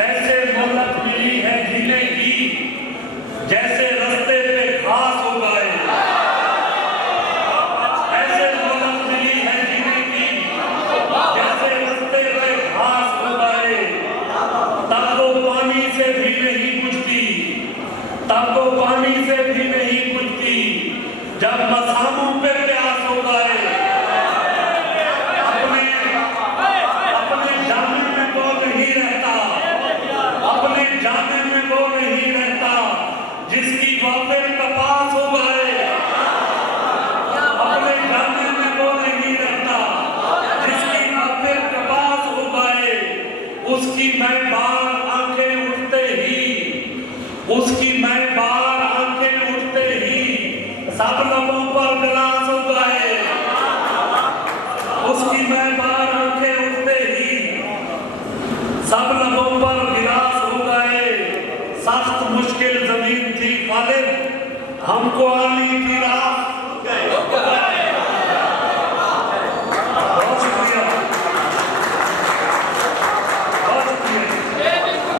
ऐसे मोहलत मिली है जीने की जैसे रास्ते पे घास उगाए। ऐसे मोहलत मिली है जीने की जैसे रास्ते पे घास उगाए। तब वो पानी से भी नहीं बुझती, तब वो पानी से भी नहीं बुझती जब मसामों पे प्यास उगाए। जाने में वो नहीं रहता जिसकी वाफिर कपास हो गए। अपने जाने में वो नहीं रहता जिसकी वाफिर कपास हो गए। उसकी मैं बार आंखें उठते ही, उसकी मैं बार आंखें उठते ही सब लबों पर गिलास हो गए। उसकी मैं बार आंखें उठते ही सब लबों पर गिलास हो गए। सख्त मुश्किल जमीन थी खालिद, हमको आनी थी रात।